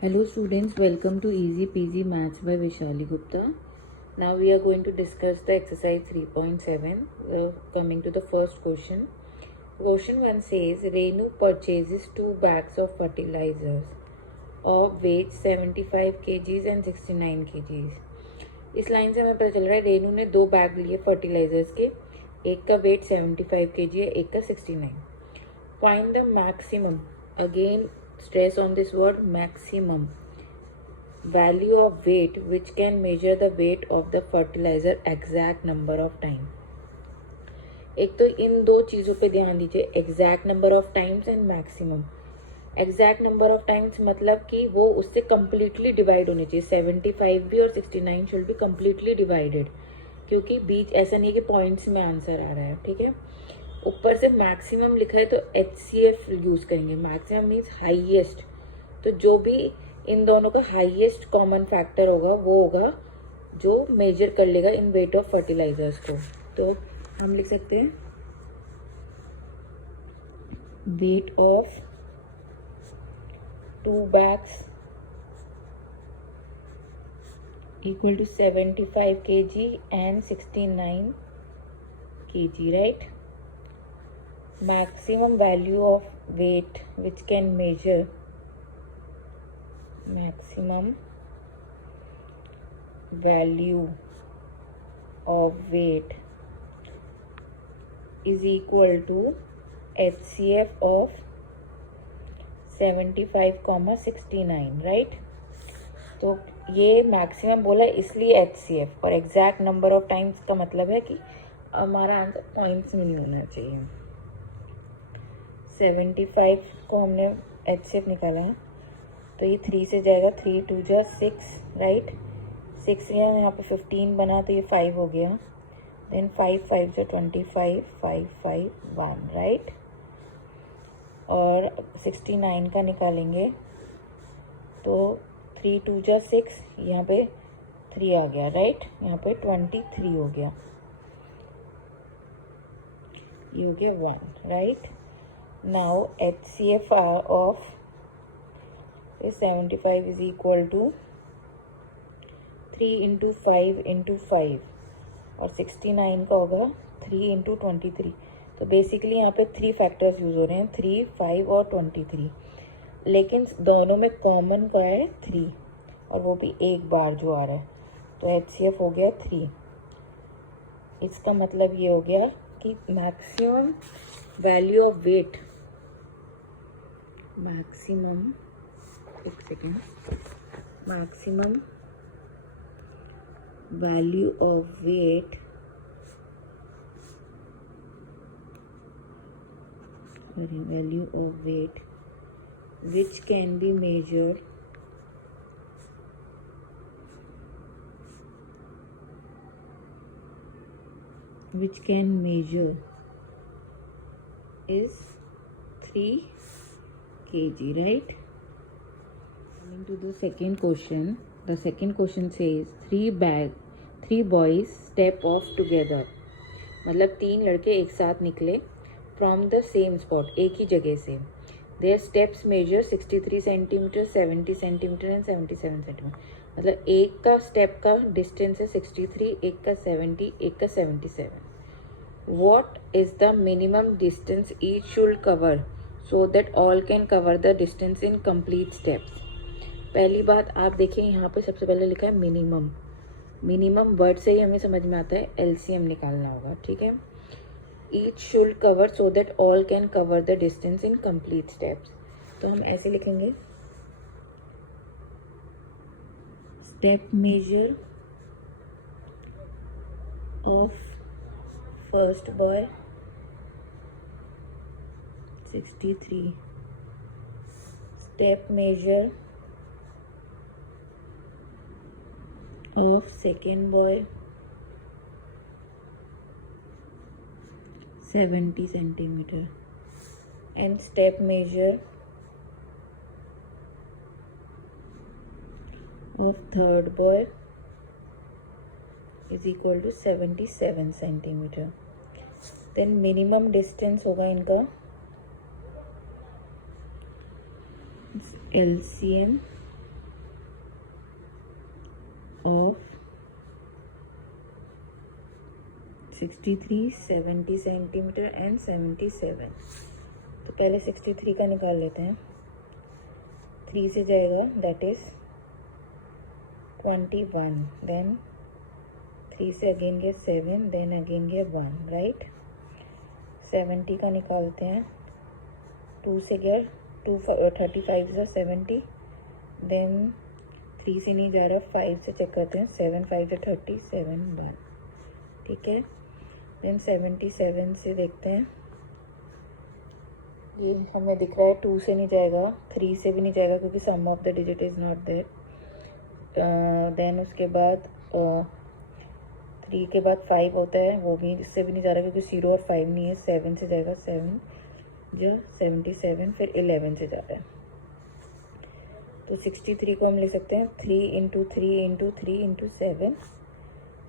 Hello students, welcome to Easy Peasy Maths by Vishali Gupta. Now we are going to discuss the exercise 3.7. Coming to the first question. Question 1 says Renu purchases 2 bags of fertilizers of weight 75 kgs and 69 kgs. इस line से हमें पता चल रहा है रेनू ने 2 bag लिए fertilisers के, एक का वेट 75 kg है, एक का 69. Find the maximum, again stress on this word, maximum value of weight which can measure the weight of the fertilizer exact number of time. एक तो इन दो चीज़ों पे ध्यान दीजिए, exact number of times and maximum. Exact number of times मतलब कि वो उससे कम्प्लीटली डिवाइड होने चाहिए. 75 भी और 69 शुड बी कम्प्लीटली डिवाइडेड, क्योंकि बीच ऐसा नहीं है कि पॉइंट्स में आंसर आ रहा है. ठीक है. ऊपर से मैक्सिमम लिखा है तो HCF यूज करेंगे. Maximum means highest. तो जो भी इन दोनों का हाईएस्ट कॉमन फैक्टर होगा वो होगा जो मेजर कर लेगा इन वेट ऑफ फर्टिलाइजर्स को. तो हम लिख सकते हैं weight of 2 bags equal to 75 kg and 69 kg, right? Maximum value of weight which can measure maximum value of weight is equal to HCF of 75, right? तो ये मैक्सिमम बोला इसलिए HCF, और एग्जैक्ट नंबर ऑफ टाइम्स का मतलब है कि हमारा आंसर पॉइंट्स में नहीं होना चाहिए. 75 को हमने HCF निकाला है तो ये 3 से जाएगा, 3 2 जा 6, राइट. 6 यहाँ पे 15 बना तो ये 5 हो गया. देन 5 5 जा 25, 5 5 1, राइट. और 69 का निकालेंगे तो 3 2 जा 6, यहाँ पे 3 आ गया, राइट. यहाँ पे 23 हो गया, ये हो गया 1, right. Now HCF of 75 is equal to 3 into 5 into 5, और 69 का होगा 3 into 23. तो बेसिकली यहाँ पे 3 फैक्टर्स यूज हो रहे हैं, 3 5 और 23. लेकिन दोनों में कॉमन का है 3, और वो भी एक बार जो आ रहा है. तो HCF हो गया 3. इसका मतलब ये हो गया कि maximum value of weight, maximum value of weight which can be measured is 3 kg, right? Coming to the second question. The second question says 3 boys step off together. मतलब 3 लड़के एक साथ निकले from the same spot, एक ही जगह से. Their steps measure 63 centimeter, 70 centimeter and 77 centimeter. मतलब एक का स्टेप का डिस्टेंस है 63, एक का 70, एक का 77. What is the minimum distance each should cover so that all can cover the distance in complete steps? पहली बात आप देखिए, यहाँ पे सबसे पहले लिखा है मिनिमम. मिनिमम वर्ड से ही हमें समझ में आता है LCM निकालना होगा. ठीक है. Each should cover so that all can cover the distance in complete steps. तो हम ऐसे लिखेंगे step measure of first boy 63, step measure of second boy 70 centimeter, and step measure of third boy is equal to 77 centimeter. Then minimum distance होगा इनका LCM of 63, 70 centimetre and 77। तो पहले 63 का निकाल लेते हैं। 3 से जाएगा, दैट इज 21, देन 3 से अगेन गया 7, देन अगेन गया 1, राइट। 70 का निकालते हैं। 2 से गया 2, 35 से 70, देन 3 से नहीं जा रहा, 5 से चेक करते हैं। 7 5 से 30, 7 1, ठीक है। देन 77 से देखते हैं। ये हमें दिख रहा है 2 से नहीं जाएगा, 3 से भी नहीं जाएगा क्योंकि sum of the digit is not there. Then उसके बाद 3 के बाद 5 होता है, वो भी इससे भी नहीं जा रहा क्योंकि 0 और 5 नहीं है। 7 से जाएगा, 7 जो 77, फिर 11 से जा रहा है। तो 63 को हम ले सकते हैं 3 इंटू 3 इंटू 3 इंटू 7।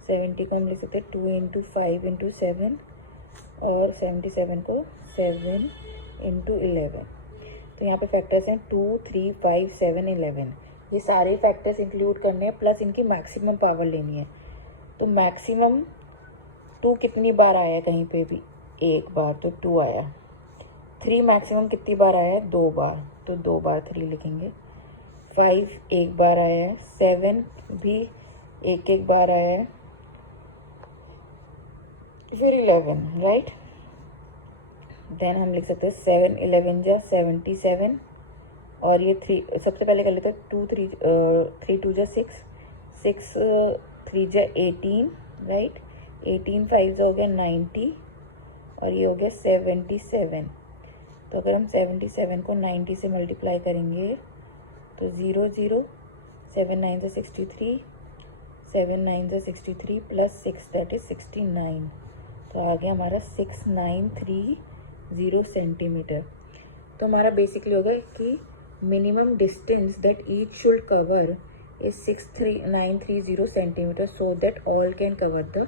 70 को हम ले सकते हैं 2 इंटू 5 इंटू 7, और 77 को 7 इंटू 11। तो यहाँ पे फैक्टर्स हैं 2 3 5 7 11। ये सारे फैक्टर्स इंक्लूड करने हैं, प्लस इनकी मैक्सिमम पावर लेनी है। तो मैक्सिमम 2 कितनी बार आया है कहीं पे भी? एक बार, तो 2 आया। 3 मैक्सिमम कितनी बार आया है? 2 बार, तो 2 बार 3 लिखेंगे। 5 एक बार आया है। 7 भी एक बार आया है। फिर 11, राइट। देन हम लिख सकते हैं 7 11 जा 77, और ये 3 सबसे पहले कर लेते हैं। 2 3 3 2 जा 6, 6 3 जा 18, राइट। 18 5 जा हो गया 90, और ये हो गया 77। तो अगर हम 77 को 90 से मल्टीप्लाई करेंगे तो 0 0, 7 9 जा 63, 7 9 जा 63 प्लस 6, दैट इज 69। तो आ गया हमारा 6930 सेंटीमीटर। तो हमारा बेसिकली होगा कि minimum distance that each should cover is 63930 centimetre, so that all can cover the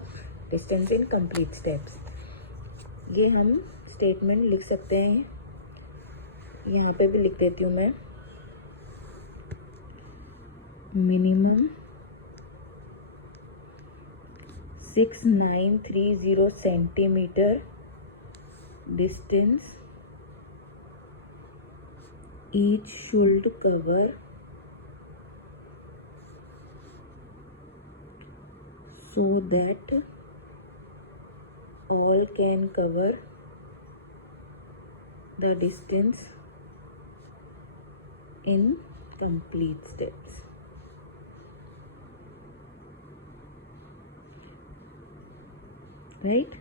distance in complete steps. ये हम स्टेटमेंट लिख सकते हैं। यहाँ पे भी लिख देती हूँ मैं। Minimum 6930 centimetre distance each should cover so that all can cover the distance in complete steps, right?